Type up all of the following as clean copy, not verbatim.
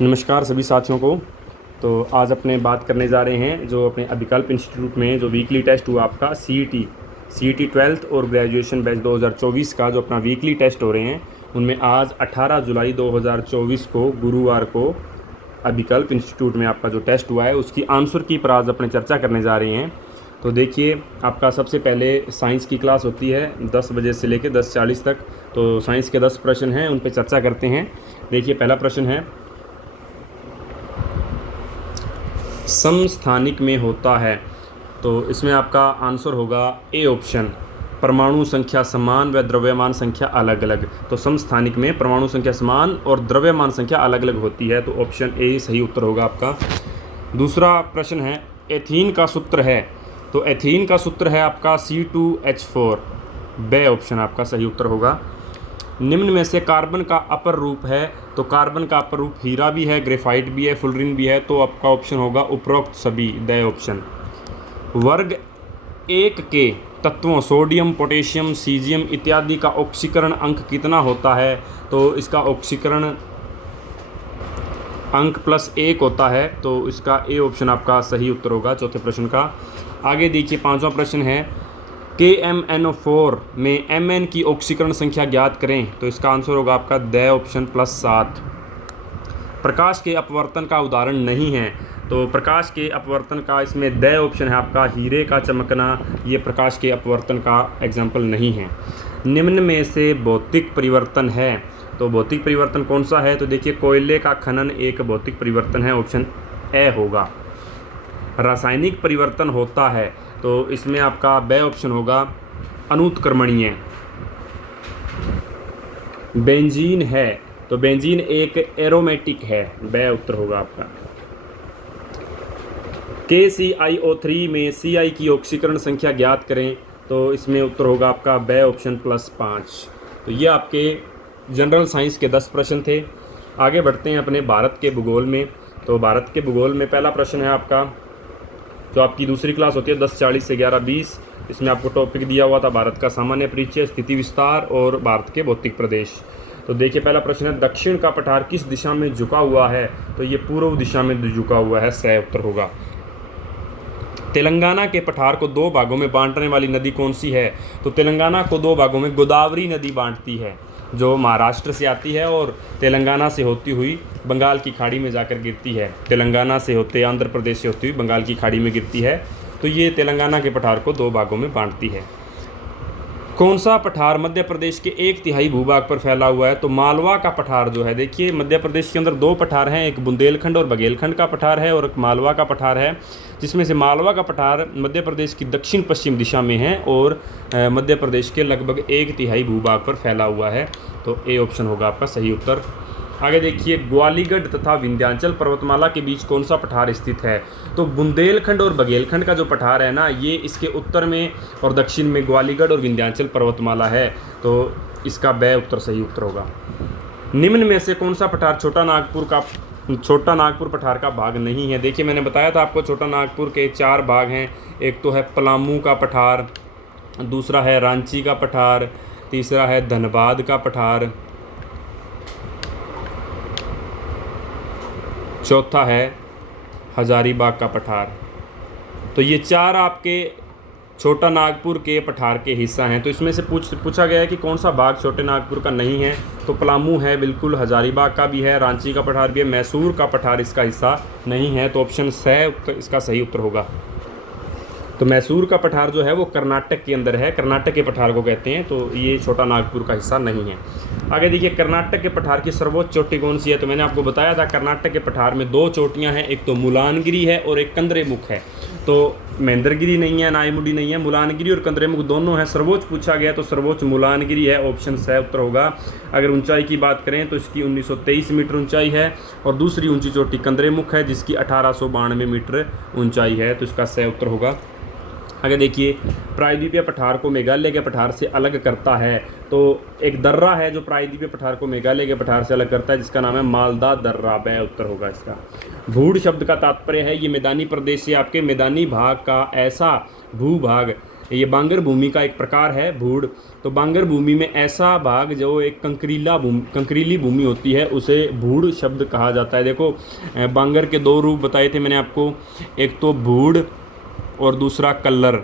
नमस्कार सभी साथियों को। तो आज अपने बात करने जा रहे हैं जो अपने अभिकल्प इंस्टीट्यूट में जो वीकली टेस्ट हुआ आपका सीईटी 12th और ग्रेजुएशन बैच 2024 का जो अपना वीकली टेस्ट हो रहे हैं, उनमें आज 18 जुलाई 2024 को गुरुवार को अभिकल्प इंस्टीट्यूट में आपका जो टेस्ट हुआ है उसकी आंसर की पर आज अपने चर्चा करने जा रहे हैं। तो देखिए, आपका सबसे पहले साइंस की क्लास होती है 10 बजे से लेकर 10:40 तक। तो साइंस के 10 प्रश्न हैं, उन पर चर्चा करते हैं। देखिए, पहला प्रश्न है, समस्थानिक में होता है। तो इसमें आपका आंसर होगा ए ऑप्शन, परमाणु संख्या समान व द्रव्यमान संख्या अलग अलग। तो समस्थानिक में परमाणु संख्या समान और द्रव्यमान संख्या अलग अलग होती है, तो ऑप्शन ए सही उत्तर होगा आपका। दूसरा प्रश्न है, एथीन का सूत्र है। तो एथीन का सूत्र है आपका C2H4, बे ऑप्शन आपका सही उत्तर होगा। निम्न में से कार्बन का अपर रूप है। तो कार्बन का अपर रूप हीरा भी है, ग्रेफाइट भी है, फुलरिन भी है, तो आपका ऑप्शन होगा उपरोक्त सभी, द ऑप्शन। वर्ग 1 के तत्वों सोडियम, पोटेशियम, सीजियम इत्यादि का ऑक्सीकरण अंक कितना होता है। तो इसका ऑक्सीकरण अंक +1 होता है, तो इसका ए ऑप्शन आपका सही उत्तर होगा चौथे प्रश्न का। आगे देखिए, पांचवा प्रश्न है, KMnO4 में Mn की ऑक्सीकरण संख्या ज्ञात करें। तो इसका आंसर होगा आपका द ऑप्शन +7। प्रकाश के अपवर्तन का उदाहरण नहीं है। तो प्रकाश के अपवर्तन का इसमें द ऑप्शन है आपका, हीरे का चमकना, ये प्रकाश के अपवर्तन का एग्जाम्पल नहीं है। निम्न में से भौतिक परिवर्तन है। तो भौतिक परिवर्तन कौन सा है। तो देखिए, कोयले का खनन एक भौतिक परिवर्तन है, ऑप्शन ए होगा। रासायनिक परिवर्तन होता है, तो इसमें आपका बे ऑप्शन होगा, अनुत्क्रमणीय। बेंजीन है, तो बेंजीन एक एरोमेटिक है, बे उत्तर होगा आपका। KCiO3 में Ci की ऑक्सीकरण संख्या ज्ञात करें। तो इसमें उत्तर होगा आपका बे ऑप्शन +5। तो ये आपके जनरल साइंस के 10 प्रश्न थे। आगे बढ़ते हैं अपने भारत के भूगोल में। तो भारत के भूगोल में पहला प्रश्न है आपका, जो आपकी दूसरी क्लास होती है 10:40 से 11:20। इसमें आपको टॉपिक दिया हुआ था भारत का सामान्य परिचय, स्थिति विस्तार और भारत के भौतिक प्रदेश। तो देखिए, पहला प्रश्न है, दक्षिण का पठार किस दिशा में झुका हुआ है। तो ये पूर्व दिशा में झुका हुआ है, सही उत्तर होगा। तेलंगाना के पठार को 2 भागों में बांटने वाली नदी कौन सी है। तो तेलंगाना को 2 भागों में गोदावरी नदी बांटती है, जो महाराष्ट्र से आती है और तेलंगाना से होती हुई बंगाल की खाड़ी में जाकर गिरती है। तेलंगाना से होते आंध्र प्रदेश से होती हुई बंगाल की खाड़ी में गिरती है। तो ये तेलंगाना के पठार को 2 भागों में बांटती है। कौन सा पठार मध्य प्रदेश के 1/3 भूभाग पर फैला हुआ है। तो मालवा का पठार जो है, देखिए मध्य प्रदेश के अंदर 2 पठार हैं, एक बुंदेलखंड और बघेलखंड का पठार है और एक मालवा का पठार है, जिसमें से मालवा का पठार मध्य प्रदेश की दक्षिण पश्चिम दिशा में है और मध्य प्रदेश के लगभग 1/3 भूभाग पर फैला हुआ है। तो ए ऑप्शन होगा आपका सही उत्तर। आगे देखिए, ग्वालीगढ़ तथा विंध्याचल पर्वतमाला के बीच कौन सा पठार स्थित है। तो बुंदेलखंड और बघेलखंड का जो पठार है ना, ये इसके उत्तर में और दक्षिण में ग्वालीगढ़ और विंध्याचल पर्वतमाला है, तो इसका बे उत्तर सही उत्तर होगा। निम्न में से कौन सा पठार छोटा नागपुर पठार का भाग नहीं है। देखिए, मैंने बताया था आपको छोटा नागपुर के 4 भाग हैं। एक तो है पलामू का पठार, दूसरा है रांची का पठार, तीसरा है धनबाद का पठार, चौथा है हजारीबाग का पठार। तो ये 4 आपके छोटा नागपुर के पठार के हिस्सा हैं। तो इसमें से पूछा गया है कि कौन सा भाग छोटे नागपुर का नहीं है। तो पलामू है बिल्कुल, हजारीबाग का भी है, रांची का पठार भी है, मैसूर का पठार इसका हिस्सा नहीं है। तो ऑप्शन स इसका सही उत्तर होगा। तो मैसूर का पठार जो है वो कर्नाटक के अंदर है, कर्नाटक के पठार को कहते हैं, तो ये छोटा नागपुर का हिस्सा नहीं है। आगे देखिए, कर्नाटक के पठार की सर्वोच्च चोटी कौन सी है। तो मैंने आपको बताया था कर्नाटक के पठार में 2 चोटियां हैं, एक तो मुलानगिरी है और एक कंद्रेमुख है। तो महेंद्रगिरी नहीं है, नाईमुडी नहीं है, मुलानगिरी और कंद्रेमुख दोनों हैं। सर्वोच्च पूछा गया तो सर्वोच्च मुलानगिरी है, ऑप्शन स उत्तर होगा। अगर ऊंचाई की बात करें तो इसकी 1923 मीटर ऊंचाई है और दूसरी ऊंची चोटी कंद्रेमुख है जिसकी 1892 मीटर ऊंचाई है, तो इसका स उत्तर होगा। आगे देखिए, प्रायद्वीपीय पठार को मेघालय के पठार से अलग करता है। तो एक दर्रा है जो प्रायद्वीपीय पठार को मेघालय के पठार से अलग करता है, जिसका नाम है मालदा दर्रा, वह उत्तर होगा इसका। भूड शब्द का तात्पर्य है ये मैदानी प्रदेश से आपके मैदानी भाग का ऐसा भूभाग ये बांगर भूमि का एक प्रकार है भूड़। तो बांगर भूमि में ऐसा भाग जो एक कंकरीली भूमि होती है उसे भूड़ शब्द कहा जाता है। देखो बांगर के दो रूप बताए थे मैंने आपको, एक तो भूड़ और दूसरा कल्लर।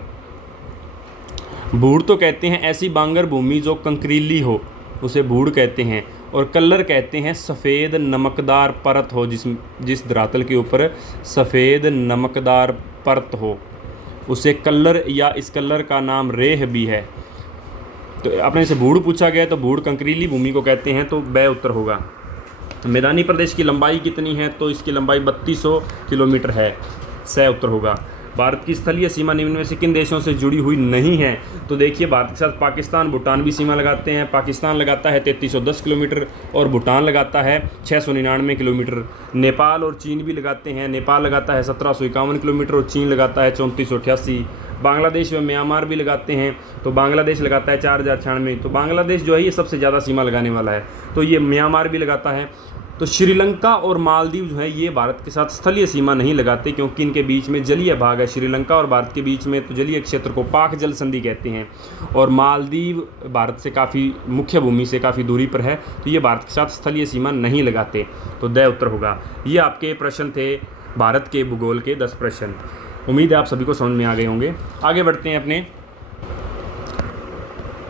भूड़ तो कहते हैं ऐसी बांगर भूमि जो कंकरीली हो, उसे भूड़ कहते हैं। और कल्लर कहते हैं सफ़ेद नमकदार परत हो, जिस धरातल के ऊपर सफ़ेद नमकदार परत हो, उसे कल्लर, या इस कल्लर का नाम रेह भी है। तो अपने से भूड़ पूछा गया तो भूड़ कंकरीली भूमि को कहते हैं, तो ब उत्तर होगा। मैदानी प्रदेश की लंबाई कितनी है? तो इसकी लंबाई 3200 किलोमीटर है, स उत्तर होगा। भारत की स्थलीय सीमा निम्न में से किन देशों से जुड़ी हुई नहीं है? तो देखिए भारत के साथ पाकिस्तान, भूटान भी सीमा लगाते हैं। पाकिस्तान लगाता है 3310 किलोमीटर और भूटान लगाता है 699 किलोमीटर। नेपाल और चीन भी लगाते हैं। नेपाल लगाता है 1751 किलोमीटर और चीन लगाता है 3488। बांग्लादेश व म्यांमार भी लगाते हैं, तो बांग्लादेश लगाता है 4096। तो बांग्लादेश जो है ये सबसे ज़्यादा सीमा लगाने वाला है, तो ये म्यांमार भी लगाता है। तो श्रीलंका और मालदीव जो है ये भारत के साथ स्थलीय सीमा नहीं लगाते, क्योंकि इनके बीच में जलीय भाग है। श्रीलंका और भारत के बीच में तो जलीय क्षेत्र को पाक जल संधि कहते हैं, और मालदीव भारत से काफ़ी, मुख्य भूमि से काफ़ी दूरी पर है, तो ये भारत के साथ स्थलीय सीमा नहीं लगाते। तो द उत्तर होगा। ये आपके प्रश्न थे भारत के भूगोल के 10 प्रश्न। उम्मीद है आप सभी को समझ में आ गए होंगे। आगे बढ़ते हैं अपने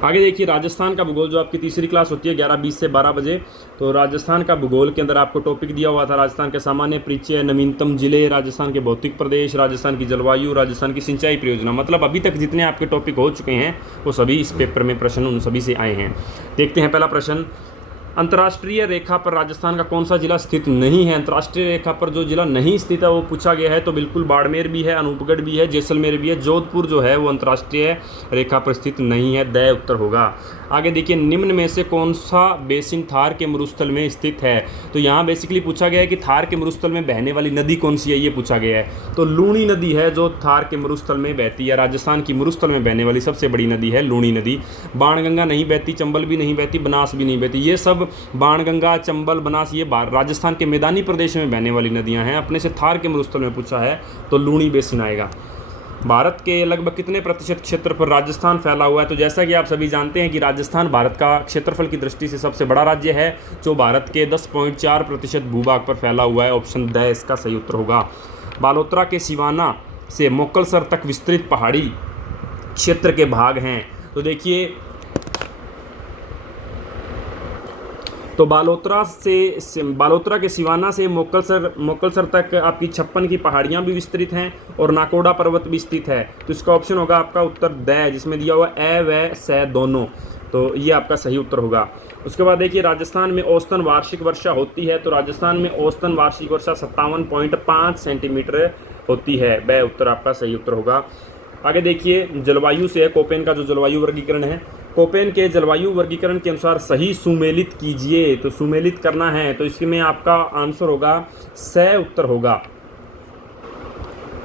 आगे। देखिए राजस्थान का भूगोल जो आपकी तीसरी क्लास होती है 11:20 से 12 बजे। तो राजस्थान का भूगोल के अंदर आपको टॉपिक दिया हुआ था राजस्थान के सामान्य परिचय, नवीनतम जिले, राजस्थान के भौतिक प्रदेश, राजस्थान की जलवायु, राजस्थान की सिंचाई परियोजना। मतलब अभी तक जितने आपके टॉपिक हो चुके हैं वो सभी इस पेपर में प्रश्न उन सभी से आए हैं। देखते हैं पहला प्रश्न, अंतर्राष्ट्रीय रेखा पर राजस्थान का कौन सा जिला स्थित नहीं है? अंतर्राष्ट्रीय रेखा पर जो जिला नहीं स्थित है वो पूछा गया है, तो बिल्कुल बाड़मेर भी है, अनूपगढ़ भी है, जैसलमेर भी है। जोधपुर जो है वो अंतर्राष्ट्रीय रेखा पर स्थित नहीं है, द उत्तर होगा। आगे देखिए, निम्न में से कौन सा बेसिन थार के मरुस्थल में स्थित है? तो यहाँ बेसिकली पूछा गया है कि थार के मरुस्थल में बहने वाली नदी कौन सी है, ये पूछा गया है। तो लूणी नदी है जो थार के मरुस्थल में बहती है। राजस्थान की मरुस्थल में बहने वाली सबसे बड़ी नदी है लूणी नदी। बाणगंगा नहीं बहती, चंबल भी नहीं बहती, बनास भी नहीं बहती। ये सब बाणगंगा, चंबल, बनास ये राजस्थान के मैदानी प्रदेश में बहने वाली नदियाँ हैं। अपने से थार के मरुस्थल में पूछा है तो लूणी बेसिन आएगा। भारत के लगभग कितने प्रतिशत क्षेत्र पर राजस्थान फैला हुआ है? तो जैसा कि आप सभी जानते हैं कि राजस्थान भारत का क्षेत्रफल की दृष्टि से सबसे बड़ा राज्य है, जो भारत के 10.4% भूभाग पर फैला हुआ है। ऑप्शन द इसका सही उत्तर होगा। बालोतरा के सिवाना से मोकलसर तक विस्तृत पहाड़ी क्षेत्र के भाग हैं। तो देखिए, तो बालोतरा के सिवाना से मोकलसर तक आपकी 56 की पहाड़ियाँ भी विस्तृत हैं और नाकोड़ा पर्वत भी स्थित है। तो इसका ऑप्शन होगा आपका उत्तर द, जिसमें दिया हुआ ए व स दोनों। तो ये आपका सही उत्तर होगा। उसके बाद देखिए, राजस्थान में औसतन वार्षिक वर्षा होती है। तो राजस्थान में औसतन वार्षिक वर्षा 57.5 सेंटीमीटर होती है, ब उत्तर आपका सही उत्तर होगा। आगे देखिए, जलवायु से है, कोपेन का जो जलवायु वर्गीकरण है, कोपेन के जलवायु वर्गीकरण के अनुसार सही सुमेलित कीजिए। तो सुमेलित करना है, तो इसमें आपका आंसर होगा स उत्तर होगा।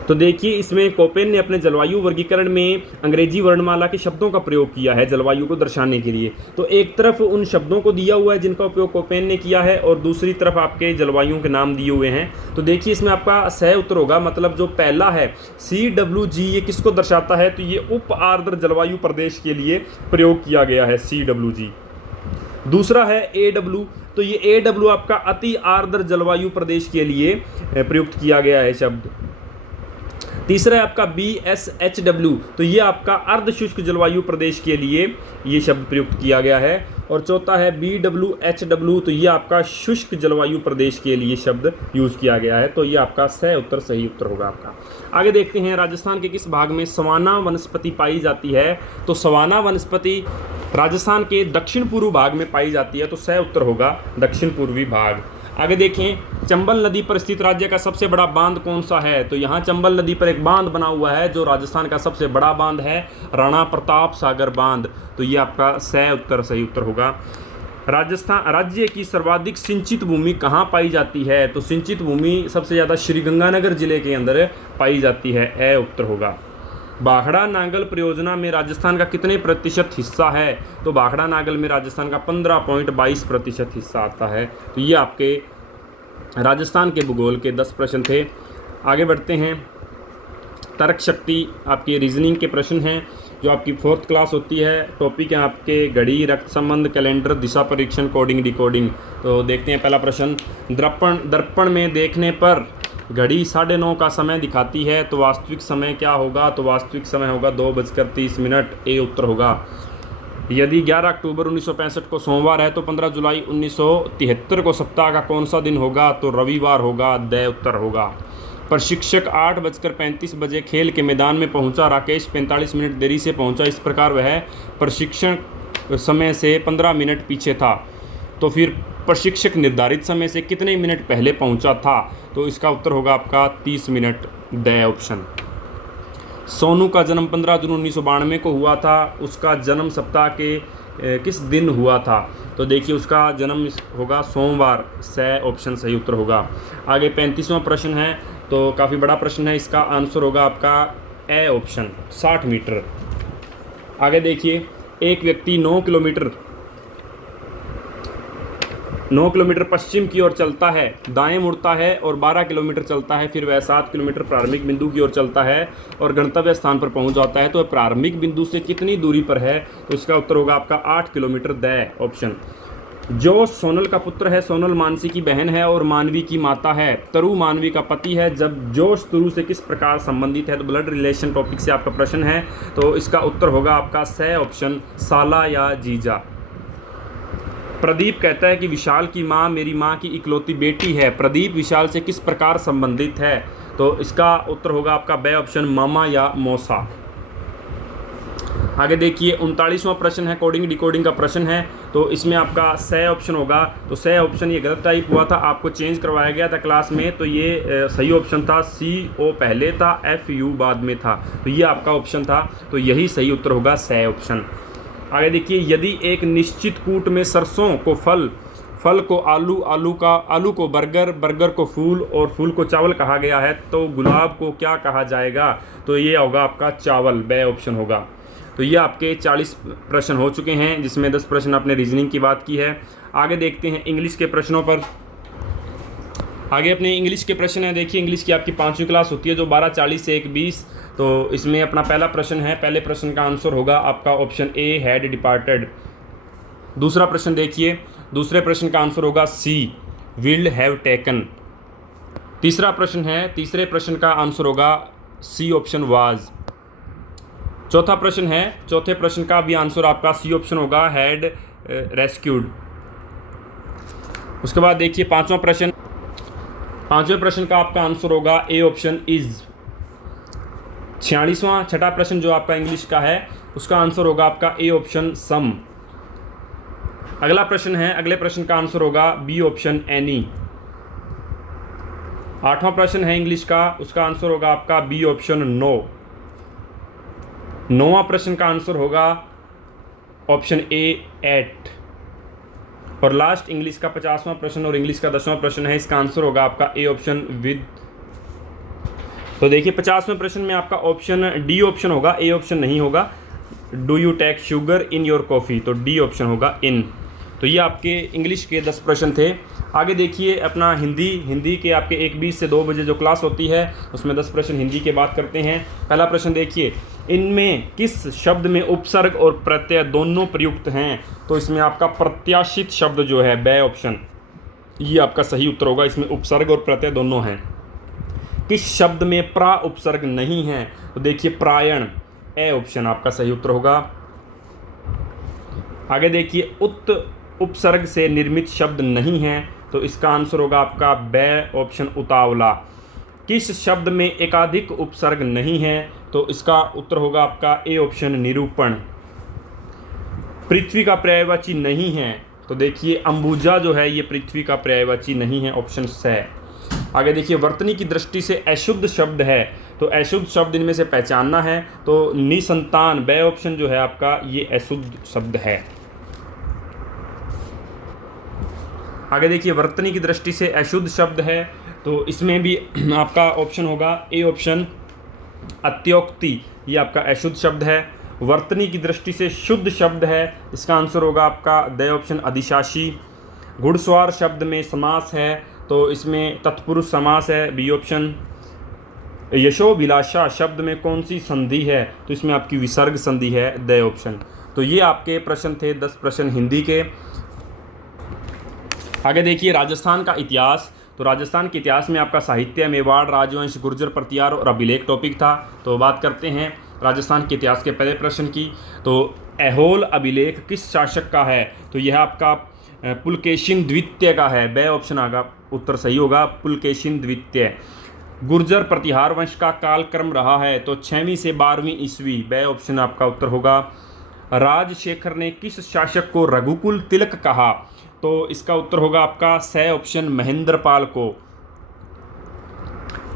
तो देखिए, इसमें कोपेन ने अपने जलवायु वर्गीकरण में अंग्रेजी वर्णमाला के शब्दों का प्रयोग किया है जलवायु को दर्शाने के लिए। तो एक तरफ उन शब्दों को दिया हुआ है जिनका उपयोग कोपेन ने किया है, और दूसरी तरफ आपके जलवायु के नाम दिए हुए हैं। तो देखिए, इसमें आपका स उत्तर होगा। मतलब जो पहला है CWG, ये किसको दर्शाता है? तो ये उप आर्द्र जलवायु प्रदेश के लिए प्रयोग किया गया है, CWG। दूसरा है AW, तो ये AW आपका अति आर्द्र जलवायु प्रदेश के लिए प्रयुक्त किया गया है शब्द। तीसरा है आपका BSHW, तो ये आपका अर्ध शुष्क जलवायु प्रदेश के लिए ये शब्द प्रयुक्त किया गया है। और चौथा है BWHW, तो ये आपका शुष्क जलवायु प्रदेश के लिए शब्द यूज़ किया गया है। तो ये आपका स उत्तर सही उत्तर होगा आपका। आगे देखते हैं, राजस्थान के किस भाग में सवाना वनस्पति पाई जाती है? तो सवाना वनस्पति राजस्थान के दक्षिण पूर्व भाग में पाई जाती है, तो स उत्तर होगा दक्षिण पूर्वी भाग। आगे देखें, चंबल नदी पर स्थित राज्य का सबसे बड़ा बांध कौन सा है? तो यहाँ चंबल नदी पर एक बांध बना हुआ है जो राजस्थान का सबसे बड़ा बांध है, राणा प्रताप सागर बांध। तो ये आपका स उत्तर सही उत्तर होगा। राजस्थान राज्य की सर्वाधिक सिंचित भूमि कहाँ पाई जाती है? तो सिंचित भूमि सबसे ज़्यादा श्रीगंगानगर जिले के अंदर पाई जाती है, ए उत्तर होगा। भाखड़ा नांगल परियोजना में राजस्थान का कितने प्रतिशत हिस्सा है? तो भाखड़ा नांगल में राजस्थान का 15.22% हिस्सा आता है। तो ये आपके राजस्थान के भूगोल के 10 प्रश्न थे। आगे बढ़ते हैं, तर्क शक्ति आपके रीजनिंग के प्रश्न हैं। जो आपकी 4th क्लास होती है। टॉपिक है आपके घड़ी, रक्त संबंध, कैलेंडर, दिशा परीक्षण, कोडिंग डिकोडिंग। तो देखते हैं पहला प्रश्न। दर्पण में देखने पर घड़ी 9:30 का समय दिखाती है, तो वास्तविक समय क्या होगा? तो वास्तविक समय होगा 2:30। ए उत्तर होगा। यदि 11 अक्टूबर 1965 को सोमवार है तो 15 जुलाई 1973 को सप्ताह का कौन सा दिन होगा? तो रविवार होगा। द उत्तर होगा। प्रशिक्षक 8:35 बजे खेल के मैदान में पहुंचा। राकेश 45 मिनट देरी से पहुंचा। इस प्रकार वह प्रशिक्षण समय से 15 मिनट पीछे था। तो फिर प्रशिक्षक निर्धारित समय से कितने मिनट पहले पहुंचा था? तो इसका उत्तर होगा आपका 30 मिनट। The option. सोनू का जन्म 15 जून 1992 को हुआ था। उसका जन्म सप्ताह के किस दिन हुआ था? तो देखिए उसका जन्म होगा सोमवार। स ऑप्शन सही उत्तर होगा। आगे 35वां प्रश्न है, तो काफ़ी बड़ा प्रश्न है। इसका आंसर होगा आपका ए ऑप्शन 60 मीटर। आगे देखिए, एक व्यक्ति 9 किलोमीटर पश्चिम की ओर चलता है, दाएं मुड़ता है और 12 किलोमीटर चलता है। फिर वह 7 किलोमीटर प्रारंभिक बिंदु की ओर चलता है और गंतव्य स्थान पर पहुंच जाता है। तो वह प्रारंभिक बिंदु से कितनी दूरी पर है? तो इसका उत्तर होगा आपका 8 किलोमीटर। The option. जो सोनल का पुत्र है, सोनल मानसी की बहन है और मानवी की माता है। तरु मानवी का पति है। जब जोश तरु से किस प्रकार संबंधित है? तो ब्लड रिलेशन टॉपिक से आपका प्रश्न है। तो इसका उत्तर होगा आपका स ऑप्शन, साला या जीजा। प्रदीप कहता है कि विशाल की माँ मेरी माँ की इकलौती बेटी है। प्रदीप विशाल से किस प्रकार संबंधित है? तो इसका उत्तर होगा आपका ब ऑप्शन, मामा या मौसा। आगे देखिए 39वां प्रश्न है, कोडिंग डिकोडिंग का प्रश्न है। तो इसमें आपका स ऑप्शन होगा। तो स ऑप्शन ये गलत टाइप हुआ था, आपको चेंज करवाया गया था क्लास में। तो ये सही ऑप्शन था। CO पहले था, FU बाद में था। तो ये आपका ऑप्शन था। तो यही सही उत्तर होगा, स ऑप्शन। आगे देखिए, यदि एक निश्चित कूट में सरसों को फल को आलू, आलू को बर्गर को फूल और फूल को चावल कहा गया है, तो गुलाब को क्या कहा जाएगा? तो ये होगा आपका चावल। ब ऑप्शन होगा। तो ये आपके 40 प्रश्न हो चुके हैं, जिसमें 10 प्रश्न आपने रीजनिंग की बात की है। आगे देखते हैं इंग्लिश के प्रश्नों पर। आगे अपने इंग्लिश के प्रश्न है। देखिए इंग्लिश की आपकी 5वीं क्लास होती है, जो 12:40 से 1:20। तो इसमें अपना पहला प्रश्न है। पहले प्रश्न का आंसर होगा आपका ऑप्शन ए, हैड डिपार्टेड। दूसरा प्रश्न देखिए, दूसरे प्रश्न का आंसर होगा सी, विल हैव टेकन। तीसरा प्रश्न है, तीसरे प्रश्न का आंसर होगा सी ऑप्शन, वाज। चौथा प्रश्न है, चौथे प्रश्न का भी आंसर आपका सी ऑप्शन होगा, हैड रेस्क्यूड। उसके बाद देखिए पांचवें प्रश्न का आपका आंसर होगा ए ऑप्शन, इज। 46वां छठा प्रश्न जो आपका इंग्लिश का है, उसका आंसर होगा आपका ए ऑप्शन, सम। अगला प्रश्न है, अगले प्रश्न का आंसर होगा बी ऑप्शन, एनी। 8वां प्रश्न है इंग्लिश का, उसका आंसर होगा आपका बी ऑप्शन, नो। 9वां प्रश्न का आंसर होगा ऑप्शन ए, एट। और लास्ट इंग्लिश का 50वां प्रश्न और इंग्लिश का 10वां प्रश्न है, इसका आंसर होगा आपका ए ऑप्शन, विद। तो देखिए 50वें प्रश्न में आपका ऑप्शन डी ऑप्शन होगा, ए ऑप्शन नहीं होगा। Do you take sugar in your coffee? तो डी ऑप्शन होगा, इन। तो ये आपके इंग्लिश के 10 प्रश्न थे। आगे देखिए अपना हिंदी के आपके 1:20 से 2 बजे जो क्लास होती है, उसमें 10 प्रश्न हिंदी के बात करते हैं। पहला प्रश्न देखिए, इनमें किस शब्द में उपसर्ग और प्रत्यय दोनों प्रयुक्त हैं? तो इसमें आपका प्रत्याशित शब्द जो है, ब ऑप्शन, ये आपका सही उत्तर होगा। इसमें उपसर्ग और प्रत्यय दोनों हैं। किस शब्द में प्रा उपसर्ग नहीं है? तो देखिए प्रायण, ए ऑप्शन आपका सही उत्तर होगा। आगे देखिए उत उपसर्ग से निर्मित शब्द नहीं है, तो इसका आंसर होगा आपका ब ऑप्शन, उतावला। किस शब्द में एकाधिक उपसर्ग नहीं है? तो इसका उत्तर होगा आपका ए ऑप्शन, निरूपण। पृथ्वी का पर्यायवाची नहीं है, तो देखिए अंबुजा जो है ये पृथ्वी का पर्यायवाची नहीं है, ऑप्शन स। आगे देखिए वर्तनी की दृष्टि से अशुद्ध शब्द है, तो अशुद्ध शब्द इनमें से पहचानना है, तो निसंतान, ब ऑप्शन जो है आपका, ये अशुद्ध शब्द है। आगे देखिए वर्तनी की दृष्टि से अशुद्ध शब्द है, तो इसमें भी आपका ऑप्शन होगा ए ऑप्शन, अत्योक्ति, ये आपका अशुद्ध शब्द है। वर्तनी की दृष्टि से शुद्ध शब्द है, इसका आंसर होगा आपका द ऑप्शन, अधिशासी। घुड़सवार शब्द में समास है, तो इसमें तत्पुरुष समास है, बी ऑप्शन। यशोभिलाषा शब्द में कौन सी संधि है? तो इसमें आपकी विसर्ग संधि है, द ऑप्शन। तो ये आपके प्रश्न थे 10 प्रश्न हिंदी के। आगे देखिए राजस्थान का इतिहास। तो राजस्थान के इतिहास में आपका साहित्य, मेवाड़, राजवंश, गुर्जर प्रतिहार और अभिलेख टॉपिक था। तो बात करते हैं राजस्थान के इतिहास के पहले प्रश्न की। तो ऐहोल अभिलेख किस शासक का है? तो यह आपका पुलकेशिन द्वितीय का है, ब ऑप्शन आगा उत्तर सही होगा, पुलकेशिन द्वितीय। गुर्जर प्रतिहार वंश का कालक्रम रहा है तो 6वीं से 12वीं ईस्वी, ब ऑप्शन आपका उत्तर होगा। राजशेखर ने किस शासक को रघुकुल तिलक कहा? तो इसका उत्तर होगा आपका स ऑप्शन, महेंद्रपाल को।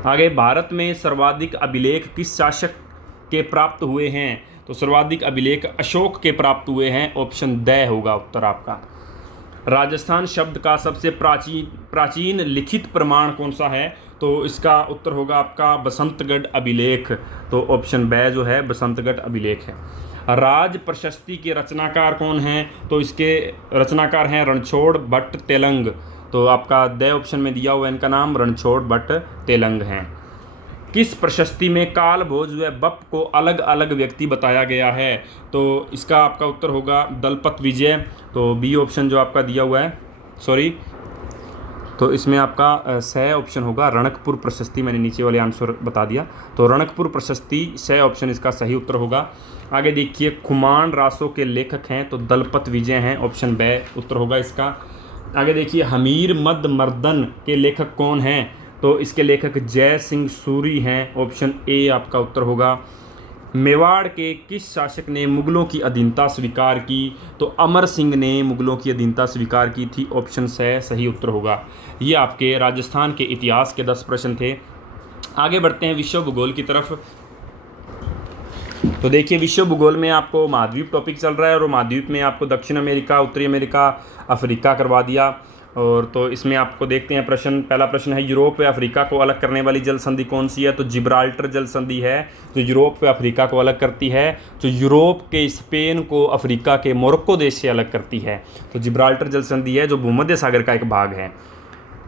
आगे भारत में सर्वाधिक अभिलेख किस शासक के प्राप्त हुए हैं? तो सर्वाधिक अभिलेख अशोक के प्राप्त हुए हैं, ऑप्शन द होगा उत्तर आपका। राजस्थान शब्द का सबसे प्राचीन लिखित प्रमाण कौन सा है? तो इसका उत्तर होगा आपका बसंतगढ़ अभिलेख, तो ऑप्शन ब जो है बसंतगढ़ अभिलेख है। राज प्रशस्ति के रचनाकार कौन हैं? तो इसके रचनाकार हैं रणछोड़ भट्ट तेलंग, तो आपका द ऑप्शन में दिया हुआ इनका नाम रणछोड़ भट्ट तेलंग हैं। किस प्रशस्ति में काल भोज व बप को अलग अलग व्यक्ति बताया गया है? तो इसका आपका उत्तर होगा दलपत विजय, तो बी ऑप्शन जो आपका दिया हुआ है, सॉरी, तो इसमें आपका स ऑप्शन होगा रणकपुर प्रशस्ति, मैंने नीचे वाले आंसर बता दिया, तो रणकपुर प्रशस्ति स ऑप्शन इसका सही उत्तर होगा। आगे देखिए खुमान रासों के लेखक हैं, तो दलपत विजय हैं, ऑप्शन ब उत्तर होगा इसका। आगे देखिए हमीर मद मर्दन के लेखक कौन हैं? तो इसके लेखक जय सिंह सूरी हैं, ऑप्शन ए आपका उत्तर होगा। मेवाड़ के किस शासक ने मुगलों की अधीनता स्वीकार की? तो अमर सिंह ने मुगलों की अधीनता स्वीकार की थी, ऑप्शन स सही उत्तर होगा। ये आपके राजस्थान के इतिहास के 10 प्रश्न थे। आगे बढ़ते हैं विश्व भूगोल की तरफ। तो देखिए विश्व भूगोल में आपको महाद्वीप टॉपिक चल रहा है और महाद्वीप में आपको दक्षिण अमेरिका, उत्तरी अमेरिका, अफ्रीका करवा दिया। और तो इसमें आपको देखते हैं प्रश्न, पहला प्रश्न है यूरोप व अफ्रीका को अलग करने वाली जल संधि कौन सी है? तो जिब्राल्टर जल संधि है, जो यूरोप व अफ्रीका को अलग करती है, जो यूरोप के स्पेन को अफ्रीका के मोरक्को देश से अलग करती है। तो जिब्राल्टर जल संधि है जो भूमध्य सागर का एक भाग है।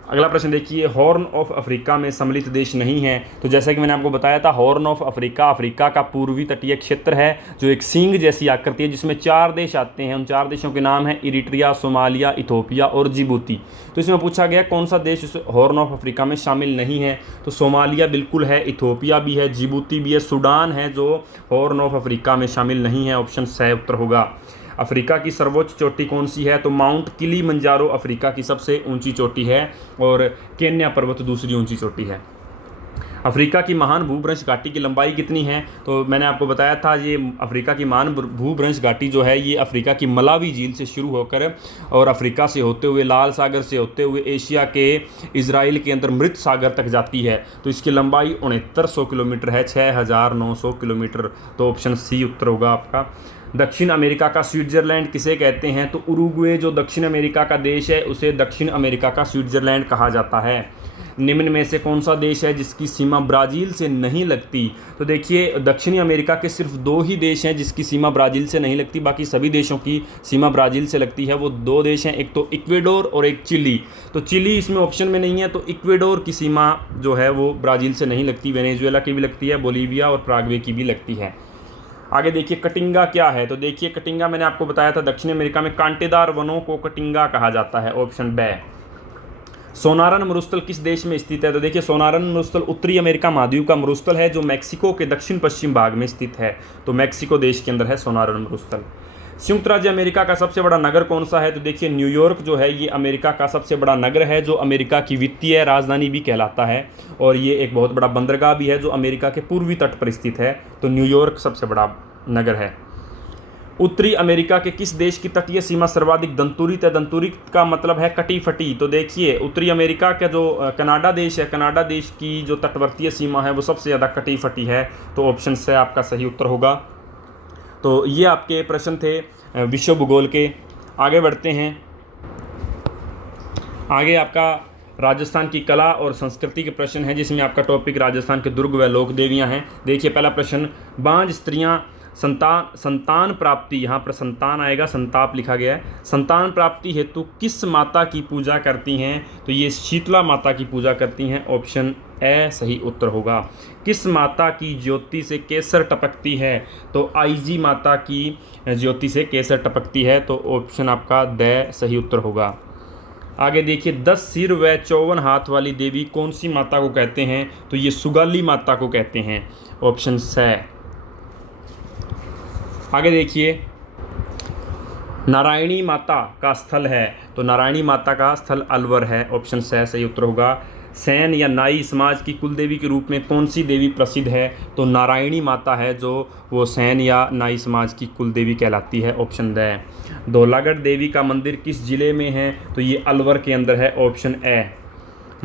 अगला प्रश्न देखिए हॉर्न ऑफ अफ्रीका में सम्मिलित देश नहीं है। तो जैसा कि मैंने आपको बताया था हॉर्न ऑफ अफ्रीका अफ्रीका का पूर्वी तटीय क्षेत्र है जो एक सींग जैसी आकृति है, जिसमें 4 देश आते हैं। उन 4 देशों के नाम है इरिट्रिया, सोमालिया, इथोपिया और जिबूती। तो इसमें पूछा गया कौन सा देश इस हॉर्न ऑफ अफ्रीका में शामिल नहीं है? तो सोमालिया बिल्कुल है, इथोपिया भी है, जिबूती भी है, सूडान है जो हॉर्न ऑफ अफ्रीका में शामिल नहीं है, ऑप्शन स उत्तर होगा। अफ्रीका की सर्वोच्च चोटी कौन सी है? तो माउंट किलीमंजारो अफ्रीका की सबसे ऊंची चोटी है और केन्या पर्वत दूसरी ऊंची चोटी है। अफ्रीका की महान भूभ्रंश घाटी की लंबाई कितनी है? तो मैंने आपको बताया था ये अफ्रीका की महान भूभ्रंश घाटी जो है ये अफ्रीका की मलावी झील से शुरू होकर और अफ्रीका से होते हुए लाल सागर से होते हुए एशिया के इजराइल के अंदर मृत सागर तक जाती है। तो इसकी लंबाई 6900 किलोमीटर है, 6900 किलोमीटर। तो ऑप्शन सी उत्तर होगा आपका। दक्षिण अमेरिका का स्विट्जरलैंड किसे कहते हैं? तो उरुग्वे जो दक्षिण अमेरिका का देश है उसे दक्षिण अमेरिका का स्विट्जरलैंड कहा जाता है। निम्न में से कौन सा देश है जिसकी सीमा ब्राज़ील से नहीं लगती? तो देखिए दक्षिणी अमेरिका के सिर्फ 2 ही देश हैं जिसकी सीमा ब्राज़ील से नहीं लगती, बाकी सभी देशों की सीमा ब्राज़ील से लगती है। वो 2 देश हैं, एक तो इक्वेडोर और एक चिली। तो चिली इसमें ऑप्शन में नहीं है, तो इक्वेडोर की सीमा जो है वो ब्राज़ील से नहीं लगती। वेनेजुएला की भी लगती है, बोलीविया और प्राग्वे की भी लगती है। आगे देखिए कटिंगा क्या है? तो देखिए कटिंगा मैंने आपको बताया था दक्षिण अमेरिका में कांटेदार वनों को कटिंगा कहा जाता है, ऑप्शन ब। सोनारन मरुस्थल किस देश में स्थित है? तो देखिए सोनारन मरुस्थल उत्तरी अमेरिका महाद्वीप का मरुस्थल है जो मैक्सिको के दक्षिण पश्चिम भाग में स्थित है। तो मैक्सिको देश के अंदर है सोनारन मरुस्थल। संयुक्त राज्य अमेरिका का सबसे बड़ा नगर कौन सा है? तो देखिए न्यूयॉर्क जो है ये अमेरिका का सबसे बड़ा नगर है जो अमेरिका की वित्तीय राजधानी भी कहलाता है और ये एक बहुत बड़ा बंदरगाह भी है जो अमेरिका के पूर्वी तट पर स्थित है। तो न्यूयॉर्क सबसे बड़ा नगर है। उत्तरी अमेरिका के किस देश की तटीय सीमा सर्वाधिक दंतुरित है? दंतुरित का मतलब है कटी फटी। तो देखिए उत्तरी अमेरिका का जो कनाडा देश है, कनाडा देश की जो तटवर्तीय सीमा है वो सबसे ज़्यादा कटी फटी है। तो ऑप्शन से आपका सही उत्तर होगा। तो ये आपके प्रश्न थे विश्व भूगोल के। आगे बढ़ते हैं। आगे आपका राजस्थान की कला और संस्कृति के प्रश्न है जिसमें आपका टॉपिक राजस्थान के दुर्ग व लोक देवियाँ हैं। देखिए पहला प्रश्न, बांझ स्त्रियाँ संतान प्राप्ति, यहाँ पर संतान आएगा, संताप लिखा गया है। संतान प्राप्ति हेतु किस माता की पूजा करती हैं? तो ये शीतला माता की पूजा करती हैं। ऑप्शन ए सही उत्तर होगा। किस माता की ज्योति से केसर टपकती है? तो आईजी माता की ज्योति से केसर टपकती है। तो ऑप्शन आपका द सही उत्तर होगा। आगे देखिए, 10 सिर व 54 हाथ वाली देवी कौन सी माता को कहते हैं? तो ये सुगाली माता को कहते हैं। ऑप्शन स। आगे देखिए, नारायणी माता का स्थल है, तो नारायणी माता का स्थल अलवर है। ऑप्शन स सही उत्तर होगा। सैन या नाई समाज की कुलदेवी के रूप में कौन सी देवी प्रसिद्ध है? तो नारायणी माता है जो वो सैन या नाई समाज की कुलदेवी कहलाती है। Option the. धौलागढ़ देवी का मंदिर किस जिले में है? तो ये अलवर के अंदर है। Option A.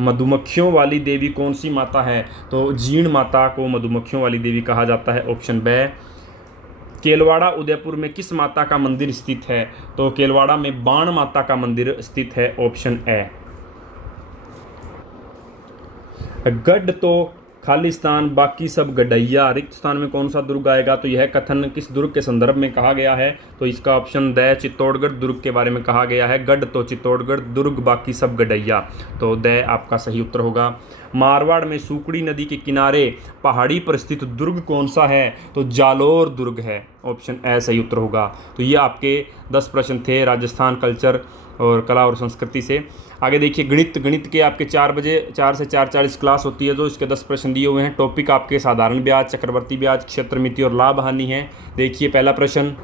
मधुमक्खियों वाली देवी कौन सी माता है? तो जीण माता को मधुमक्खियों वाली देवी कहा जाता है। ऑप्शन ब। केलवाड़ा उदयपुर में किस माता का मंदिर स्थित है? तो केलवाड़ा में बाण माता का मंदिर स्थित है। Option A. गढ़ तो खालिस्तान बाकी सब गढ़ैया, रिक्त स्थान में कौन सा दुर्ग आएगा? तो यह कथन किस दुर्ग के संदर्भ में कहा गया है? तो इसका ऑप्शन द। चित्तौड़गढ़ दुर्ग के बारे में कहा गया है। गढ़ तो चित्तौड़गढ़, दुर्ग बाकी सब गढ़ैया। तो द आपका सही उत्तर होगा। मारवाड़ में सूकड़ी नदी के किनारे पहाड़ी पर स्थित दुर्ग कौन सा है? तो जालोर दुर्ग है। ऑप्शन ए सही उत्तर होगा। तो ये आपके 10 प्रश्न थे राजस्थान कल्चर और कला और संस्कृति से। आगे देखिए, गणित के आपके 4 बजे 4 से 4:40 क्लास होती है, जो इसके 10 प्रश्न दिए हुए हैं। टॉपिक आपके साधारण ब्याज, चक्रवर्ती ब्याज, क्षेत्र मिति और लाभ हानि है। देखिए पहला प्रश्न,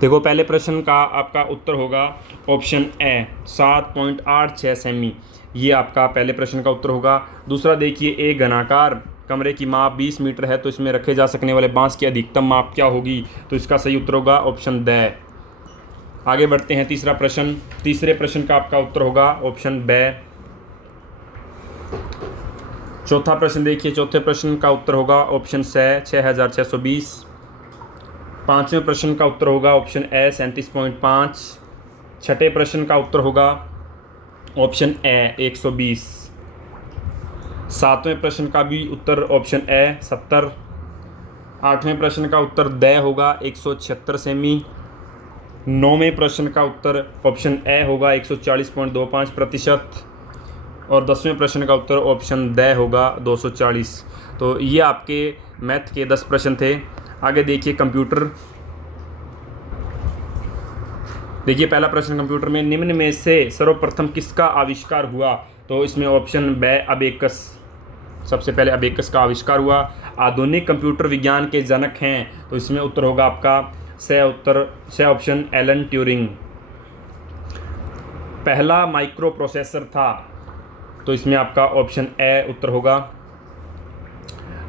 देखो पहले प्रश्न का आपका उत्तर होगा ऑप्शन ए 7.86 सेमी। ये आपका पहले प्रश्न का उत्तर होगा। दूसरा देखिए, एक घनाकार कमरे की माप 20 मीटर है, तो इसमें रखे जा सकने वाले बांस की अधिकतम माप क्या होगी? तो इसका सही उत्तर होगा ऑप्शन द। आगे बढ़ते हैं, तीसरा प्रश्न। तीसरे प्रश्न का आपका उत्तर होगा ऑप्शन ब। चौथा प्रश्न देखिए, चौथे प्रश्न का उत्तर होगा ऑप्शन स 6620। पांचवें प्रश्न का उत्तर होगा ऑप्शन ए 37.5। छठे प्रश्न का उत्तर होगा ऑप्शन ए 120। सातवें प्रश्न का भी उत्तर ऑप्शन ए 70। आठवें प्रश्न का उत्तर द होगा 176 सेमी। नौवें प्रश्न का उत्तर ऑप्शन ए होगा 140.25%। और 10वें प्रश्न का उत्तर ऑप्शन द होगा 240। तो ये आपके मैथ के 10 प्रश्न थे। आगे देखिए, कंप्यूटर। देखिए पहला प्रश्न कंप्यूटर में, निम्न में से सर्वप्रथम किसका आविष्कार हुआ? तो इसमें ऑप्शन ब अबेकस। सबसे पहले अबेकस का आविष्कार हुआ। आधुनिक कंप्यूटर विज्ञान के जनक हैं, तो इसमें उत्तर होगा आपका से ऑप्शन एलन ट्यूरिंग। पहला माइक्रो प्रोसेसर था, तो इसमें आपका ऑप्शन ए उत्तर होगा।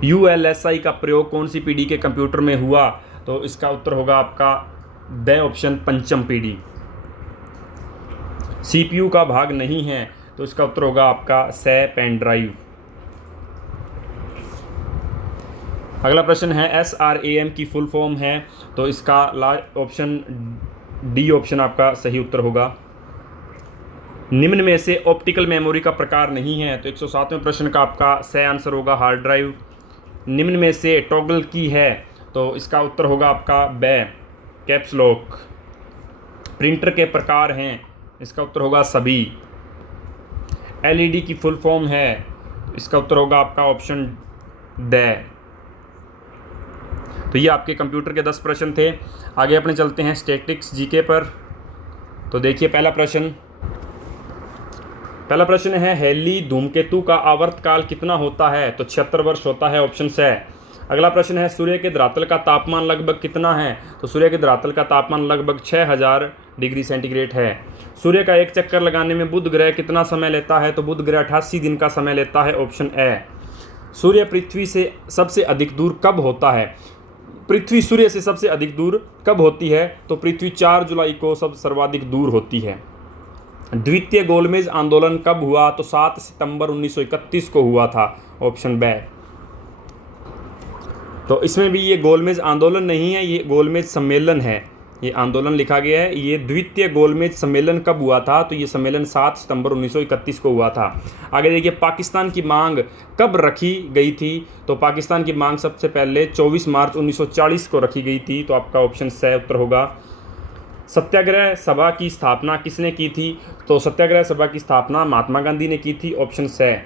ULSI का प्रयोग कौन सी पीढ़ी के कंप्यूटर में हुआ? तो इसका उत्तर होगा आपका द ऑप्शन पंचम पीढ़ी। CPU का भाग नहीं है, तो इसका उत्तर होगा आपका से पेन ड्राइव। अगला प्रश्न है, SRAM की फुल फॉर्म है, तो इसका ऑप्शन डी ऑप्शन आपका सही उत्तर होगा। निम्न में से ऑप्टिकल मेमोरी का प्रकार नहीं है, तो 107वें प्रश्न का आपका सही आंसर होगा हार्ड ड्राइव। निम्न में से टॉगल की है, तो इसका उत्तर होगा आपका ब कैप्स लॉक। प्रिंटर के प्रकार हैं, इसका उत्तर होगा सभी। LED की फुल फॉर्म है, इसका उत्तर होगा आपका ऑप्शन ड। तो ये आपके कंप्यूटर के 10 प्रश्न थे। आगे अपने चलते हैं स्टैटिक्स जीके पर। तो देखिए पहला प्रश्न है, हेली धूमकेतु का आवर्तकाल कितना होता है? तो 76 वर्ष होता है। ऑप्शन से। अगला प्रश्न है, सूर्य के धरातल का तापमान लगभग कितना है? तो सूर्य के धरातल का तापमान लगभग 6000 डिग्री सेंटीग्रेड है। सूर्य का एक चक्कर लगाने में बुध ग्रह कितना समय लेता है? तो बुध ग्रह 88 दिन का समय लेता है। Option A. सूर्य पृथ्वी से सबसे अधिक दूर कब होता है? पृथ्वी सूर्य से सबसे अधिक दूर कब होती है? तो पृथ्वी 4 जुलाई को सर्वाधिक दूर होती है। द्वितीय गोलमेज आंदोलन कब हुआ? तो 7 सितंबर 1931 को हुआ था। ऑप्शन ब। तो इसमें भी ये गोलमेज आंदोलन नहीं है, ये गोलमेज सम्मेलन है। ये आंदोलन लिखा गया है। ये द्वितीय गोलमेज सम्मेलन कब हुआ था? तो ये सम्मेलन 7 सितंबर 1931 को हुआ था। आगे देखिए, पाकिस्तान की मांग कब रखी गई थी? तो पाकिस्तान की मांग सबसे पहले 24 मार्च 1940 को रखी गई थी। तो आपका ऑप्शन स उत्तर होगा। सत्याग्रह सभा की स्थापना किसने की थी? तो सत्याग्रह सभा की स्थापना महात्मा गांधी ने की थी। ऑप्शन स।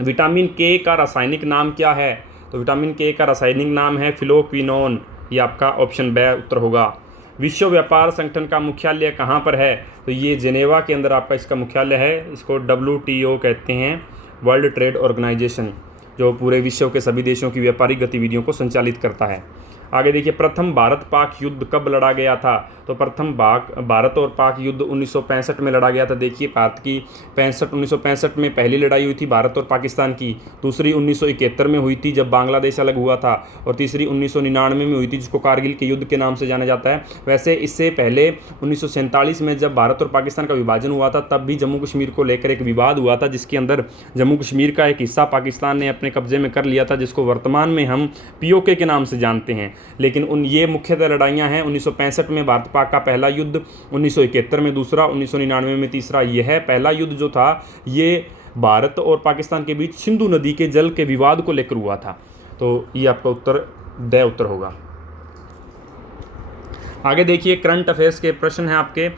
विटामिन के का रासायनिक नाम क्या है? तो विटामिन के का रासायनिक नाम है फिलोक्विनोन। ये आपका ऑप्शन ब उत्तर होगा। विश्व व्यापार संगठन का मुख्यालय कहाँ पर है? तो ये जेनेवा के अंदर आपका इसका मुख्यालय है। इसको WTO कहते हैं, वर्ल्ड ट्रेड ऑर्गेनाइजेशन, जो पूरे विश्व के सभी देशों की व्यापारिक गतिविधियों को संचालित करता है। आगे देखिए, प्रथम भारत पाक युद्ध कब लड़ा गया था? तो प्रथम भारत और पाक युद्ध 1965 में लड़ा गया था। देखिए, भारत की 1965 में पहली लड़ाई हुई थी भारत और पाकिस्तान की, दूसरी 1971 में हुई थी जब बांग्लादेश अलग हुआ था, और तीसरी 1999 में हुई थी जिसको कारगिल के युद्ध के नाम से जाना जाता है। वैसे इससे पहले 1947 में जब भारत और पाकिस्तान का विभाजन हुआ था तब भी जम्मू कश्मीर को लेकर एक विवाद हुआ था, जिसके अंदर जम्मू कश्मीर का एक हिस्सा पाकिस्तान ने अपने कब्जे में कर लिया था, जिसको वर्तमान में हम POK के नाम से जानते हैं। लेकिन ये मुख्यतः लड़ाइयाँ हैं 1965 में भारत पाक का पहला युद्ध, 1971 में दूसरा, 1999 में तीसरा। यह पहला युद्ध जो था ये भारत और पाकिस्तान के बीच सिंधु नदी के जल के विवाद को लेकर हुआ था। तो ये आपका उत्तर ड उत्तर होगा। आगे देखिए, करंट अफेयर्स के प्रश्न हैं आपके।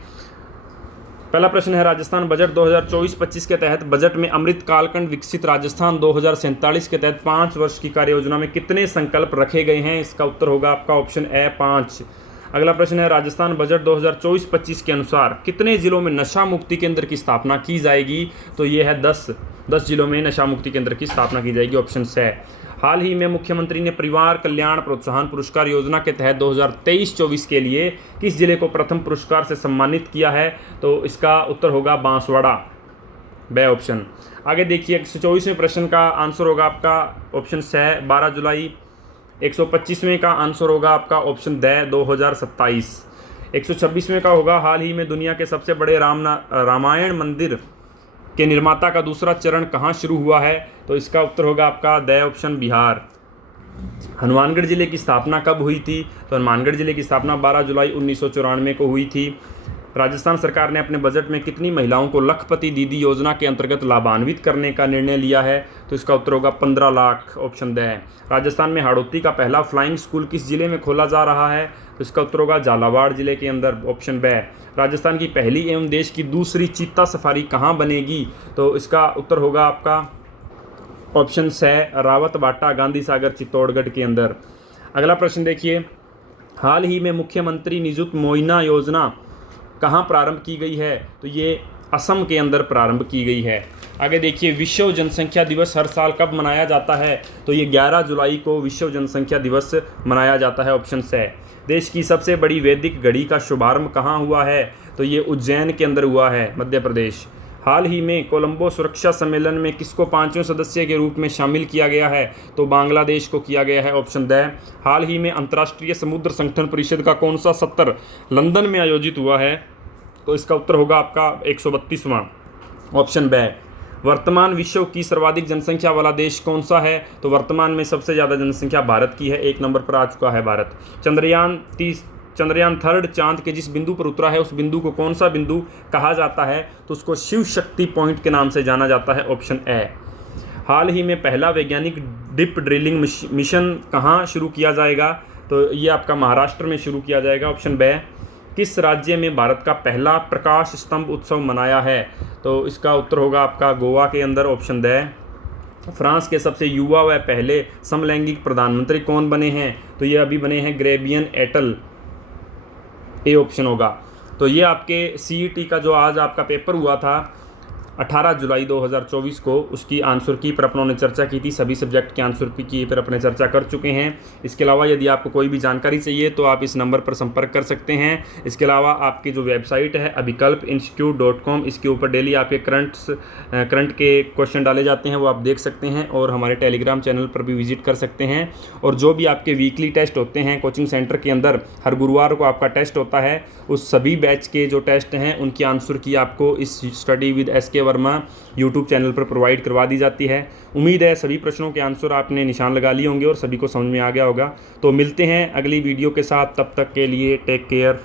पहला प्रश्न है, राजस्थान बजट 2024-25 के तहत बजट में अमृत कालखंड विकसित राजस्थान 2047 के तहत 5 वर्ष की कार्य योजना में कितने संकल्प रखे गए हैं? इसका उत्तर होगा आपका ऑप्शन ए 5। अगला प्रश्न है, राजस्थान बजट 2024-25 के अनुसार कितने जिलों में नशा मुक्ति केंद्र की स्थापना की जाएगी? तो ये है 10 जिलों में नशा मुक्ति केंद्र की स्थापना की जाएगी। ऑप्शन स। हाल ही में मुख्यमंत्री ने परिवार कल्याण प्रोत्साहन पुरस्कार योजना के तहत 2023-24 के लिए किस जिले को प्रथम पुरस्कार से सम्मानित किया है? तो इसका उत्तर होगा बांसवाड़ा, ब ऑप्शन। आगे देखिए, 124वें प्रश्न का आंसर होगा आपका ऑप्शन स 12 जुलाई। 125वें का आंसर होगा आपका ऑप्शन द 2027। 126वें का होगा, हाल ही में दुनिया के सबसे बड़े रामायण मंदिर के निर्माता का दूसरा चरण कहाँ शुरू हुआ है? तो इसका उत्तर होगा आपका द ऑप्शन बिहार। हनुमानगढ़ जिले की स्थापना कब हुई थी? तो हनुमानगढ़ जिले की स्थापना 12 जुलाई 1994 को हुई थी। राजस्थान सरकार ने अपने बजट में कितनी महिलाओं को लखपति दीदी योजना के अंतर्गत लाभान्वित करने का निर्णय लिया है? तो इसका उत्तर होगा 15 लाख, ऑप्शन द है। राजस्थान में हाड़ौती का पहला फ्लाइंग स्कूल किस जिले में खोला जा रहा है? तो इसका उत्तर होगा झालावाड़ जिले के अंदर, ऑप्शन ब। राजस्थान की पहली एवं देश की दूसरी चीता सफारी कहाँ बनेगी? तो इसका उत्तर होगा आपका ऑप्शन स रावतबाटा, गांधी सागर, चित्तौड़गढ़ के अंदर। अगला प्रश्न देखिए, हाल ही में मुख्यमंत्री निजुत मोइना योजना कहाँ प्रारंभ की गई है? तो ये असम के अंदर प्रारंभ की गई है। आगे देखिए, विश्व जनसंख्या दिवस हर साल कब मनाया जाता है? तो ये 11 जुलाई को विश्व जनसंख्या दिवस मनाया जाता है, ऑप्शन स। देश की सबसे बड़ी वैदिक घड़ी का शुभारंभ कहाँ हुआ है? तो ये उज्जैन के अंदर हुआ है, मध्य प्रदेश। हाल ही में कोलंबो सुरक्षा सम्मेलन में किसको 5वें सदस्य के रूप में शामिल किया गया है? तो बांग्लादेश को किया गया है, ऑप्शन द। हाल ही में अंतर्राष्ट्रीय समुद्र संगठन परिषद का कौन सा सत्र लंदन में आयोजित हुआ है? तो इसका उत्तर होगा आपका 132वां, ऑप्शन ब। वर्तमान विश्व की सर्वाधिक जनसंख्या वाला देश कौन सा है? तो वर्तमान में सबसे ज़्यादा जनसंख्या भारत की है, 1 नंबर पर आ चुका है भारत। चंद्रयान 3 चांद के जिस बिंदु पर उतरा है उस बिंदु को कौन सा बिंदु कहा जाता है? तो उसको शिव शक्ति पॉइंट के नाम से जाना जाता है, ऑप्शन ए। हाल ही में पहला वैज्ञानिक डिप ड्रिलिंग मिशन कहाँ शुरू किया जाएगा? तो ये आपका महाराष्ट्र में शुरू किया जाएगा, ऑप्शन ब। किस राज्य में भारत का पहला प्रकाश स्तंभ उत्सव मनाया है? तो इसका उत्तर होगा आपका गोवा के अंदर, ऑप्शन द। फ्रांस के सबसे युवा व पहले समलैंगिक प्रधानमंत्री कौन बने हैं? तो ये अभी बने हैं ग्रेबियन एटल, ए ऑप्शन होगा। तो ये आपके CET का जो आज आपका पेपर हुआ था 18 जुलाई 2024 को, उसकी आंसर की पर अपनों ने चर्चा की थी। सभी सब्जेक्ट के आंसर की पर अपने चर्चा कर चुके हैं। इसके अलावा यदि आपको कोई भी जानकारी चाहिए तो आप इस नंबर पर संपर्क कर सकते हैं। इसके अलावा आपकी जो वेबसाइट है abhikalpinstitute.com, इसके ऊपर डेली आपके करंट के क्वेश्चन डाले जाते हैं, वो आप देख सकते हैं, और हमारे टेलीग्राम चैनल पर भी विजिट कर सकते हैं। और जो भी आपके वीकली टेस्ट होते हैं कोचिंग सेंटर के अंदर, हर गुरुवार को आपका टेस्ट होता है, उस सभी बैच के जो टेस्ट हैं उनकी आंसर की आपको इस study with SK Verma YouTube channel पर प्रोवाइड करवा दी जाती है। उम्मीद है सभी प्रश्नों के आंसर आपने निशान लगा लिए होंगे और सभी को समझ में आ गया होगा। तो मिलते हैं अगली वीडियो के साथ, तब तक के लिए टेक केयर।